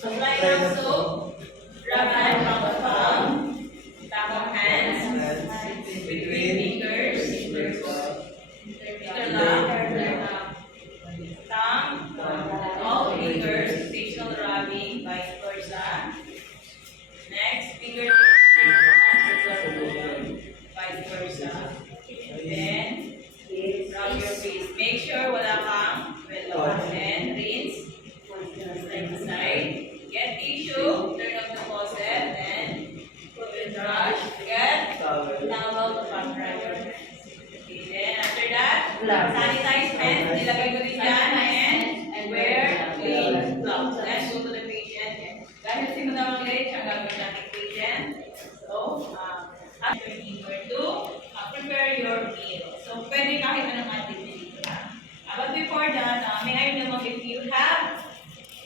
Apply ng soap. Rub at back of palm. Back of hands. Between fingers. Interlock. Thumb. All fingers. Facial rubbing. Vice versa. Next, finger vice versa. Then, rub your face. Make sure wala kang wet. Then, rinse. Side to side. Get tissue. Turn off the faucet. Then, put the brush. Get towel to pat dry your hands. Okay, then after that, sanitize hands. Nilagay ko din dyan. And wear clean gloves. Let's go to the patient. Dahil simula ulit, siya gagawin natin patient. So, after number 2, prepare your meal. So, pwede kahit anong activity dito. But before that, may I know if you have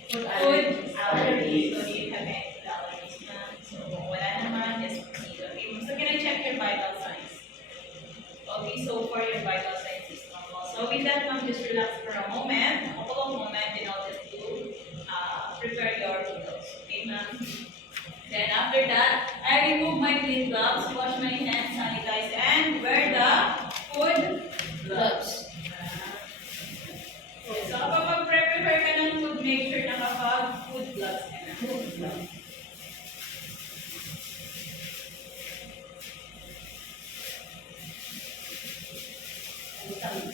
food allergies, so do you have any food allergies na? So, wala naman, just proceed. Okay, so can I check your vital signs? Okay, so for your vital signs is normal. So with that, just relax for a moment, a couple of moments, and I'll just do prepare your meals. Okay, ma'am? Then after that, I remove my clean gloves, wash my hands, sanitize, and wear the food gloves. Okay, so kapag mag-prepare ka ng food, make sure na kapag food gloves ka na. Food gloves.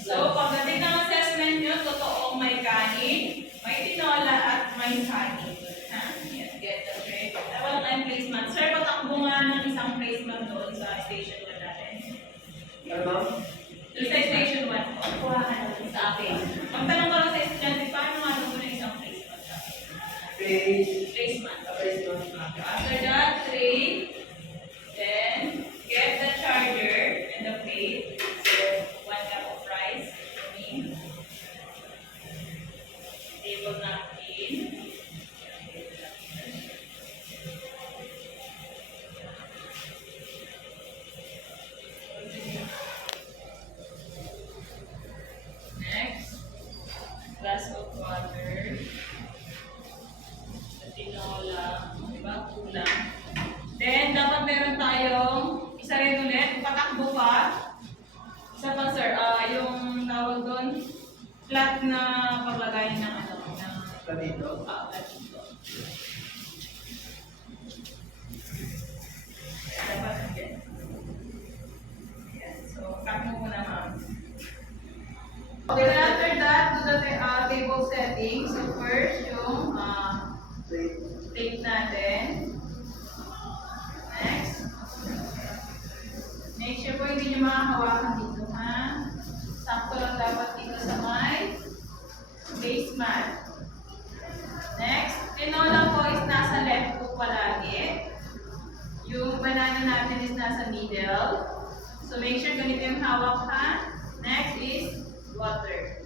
So, pagdating ng assessment nyo, totoong may kanin, may tinola, at may kanin. Yes, get the tray. Walang tayong placement. Sir, patakbo nga ng isang placement doon sa station 1 natin. Ano? Doon sa station 1 po. Kuha ka na sa akin. Magtanong ko lang sa estudyante, paano nga doon ng isang placement sa akin? Placement. After that, tray. Then, get the charger and the plate. So, 1 cup of rice. Table napkin. Next, glass of water. Tinola. Diba? Kulang. Then, dapat meron tayong isa rin ulit, patakbo pa. Isa pa, sir, yung tawag doon, flat na paglagay ng ano, ng Ganito? platito. Dapat again. Ayan, so, cut mo muna, ma'am. Okay, then after that, do the table setting. So, first, yung plate natin. Next. Make sure po hindi nyo makahawakan dito, ha? Sakto lang dapat dito sa may base mat. Next, tinola po is nasa left po palagi. Yung banana natin is nasa middle. So make sure ganito yung hawak, ha? Next is water.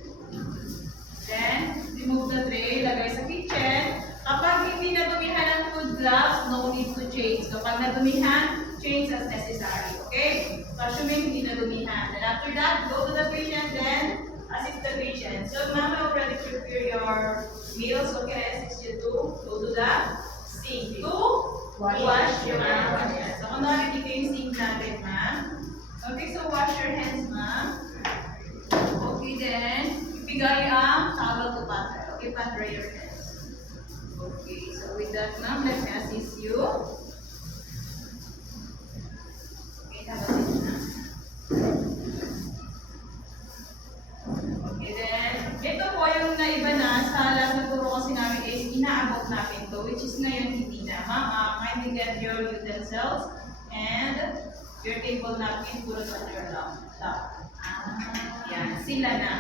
Then, remove the tray, lagay sa kitchen. Kapag hindi nadumihan ng food gloves, no need to change. Kapag nadumihan, change as necessary. Okay? So, assuming hindi nadumihan. Then after that, go to the patient, then assist the patient. So, mama already prepare your meals. So, can I assist you to go to the sink to wash your hands. So, kunwari dito yung sink natin, ma'am. Okay, so wash your hands, ma'am. Okay, then, ibigay ang towel to pat. Okay, pat dry your hands. Okay, so with that, ma'am, let me assist you. Okay, have a seat, ma'am. Okay, then, ito po yung naiba na sa last na turo kasi namin is inaabot natin to, which is ngayon hindi na. Ma'am, kindly get your utensils and your table napkin, put it on your lap. Yan, sila na.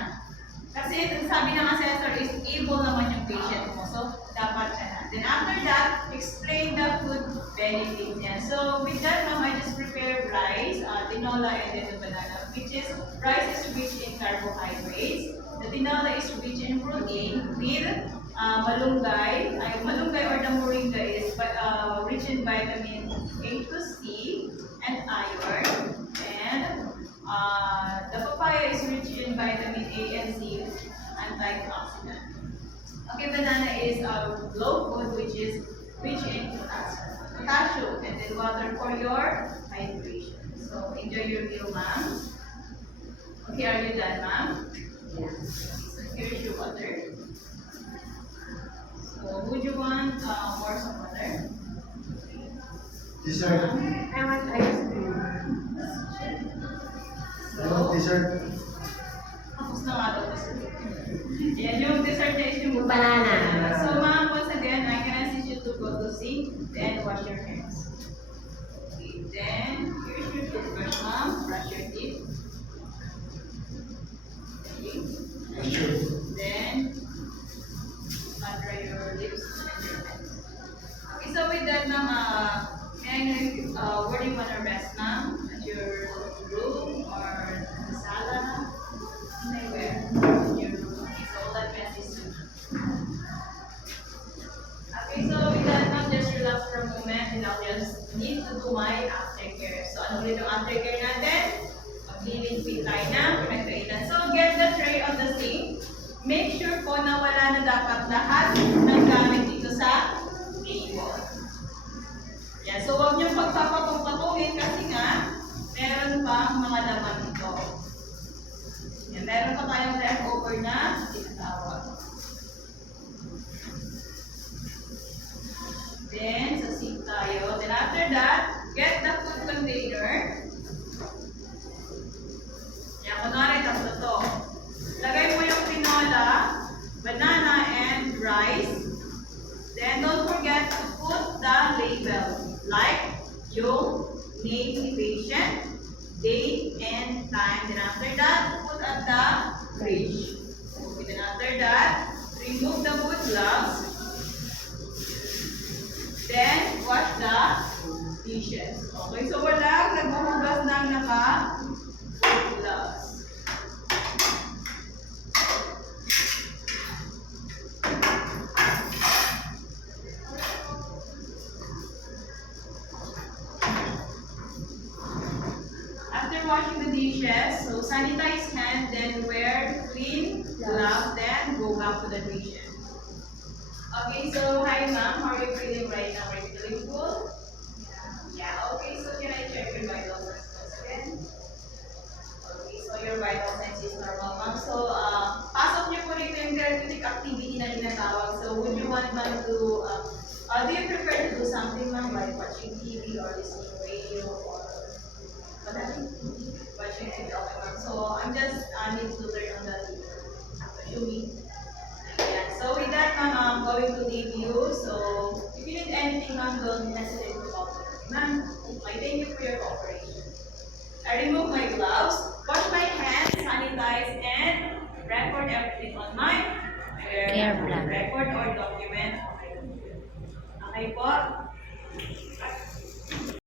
Kasi sabi ng assessor is able naman yung patient mo. So, dapat siya na. Then after that, explain the food benefits niya. So, with that, ma'am, I just prepared rice, tinola, and then the banana, which is, rice is rich in carbohydrates. The tinola is rich in protein with malunggay. Malunggay or the moringa is rich in vitamin A to C and iron. And the papaya is rich in vitamin A and C, antioxidant. Okay. Okay, banana is a low food which is rich in potassium and then water for your hydration. So enjoy your meal, ma'am. Okay, are you done, ma'am? So here's your water. So would you want more some water? Dessert. I want ice cream. I want dessert. Tapos na nga daw kasi. Yan yung dessert na is yung Banana. So ma'am, once again, I can assist you to go to sink, then wash your hands. Okay, then here's your toothbrush, ma'am. Brush your teeth. Okay. Sure. Then dry your lips and your hands. Okay, so with that, ma'am, may I know if, where do you want to rest, ma'am? At your room or in the sala? Anywhere. In your room. Okay, so all that rest is you. Okay, so with that, ma'am, just relax for a moment and I'll just need to do my aftercare. So ano ulit yung aftercare natin? Maglilingpit tayo ng pinagkainan. So get the tray on the sink. Make sure po na wala na dapat lahat ng gamit dito sa table. Yan. So, huwag niyong pagpapatong-patungin kasi nga, meron pa mga laman ito. Yan. Meron pa tayong leftover na tinatawag. Then, sa sink tayo. Then, after that, get the food container. Yan. Kunwari, tapos ito. Lagay mo yung tinola, banana, and rice. Then don't forget to put the label, like yung name ni patient, date, and time. Then after that, put at the fridge. Okay, then after that, remove the food gloves. Then wash the dishes. Okay, so walang naghuhugas ng naka-food gloves. Washing the dishes, so sanitize hand, then wear clean gloves, then go back to the dishes. Okay, so hi ma'am, how are you feeling right now? Are you feeling full? Yeah, okay, so can I check your vital signs once again? Okay, so your vital signs is normal ma'am. So, pasok niyo po rito yung therapeutic activity na tinatawag. So, would you want ma'am to, do you prefer to do something ma'am, like watching TV or listening to radio or whatever? Watching it, okay ma'am. So I'm just need to turn on the TV. Show me. Yeah. So with that ma'am, I'm going to leave you. So if you need anything ma'am, don't hesitate to call me. Ma'am, I thank you for your cooperation. I remove my gloves, wash my hands, sanitize, and record everything on my Care plan. record or document on my computer. Okay po?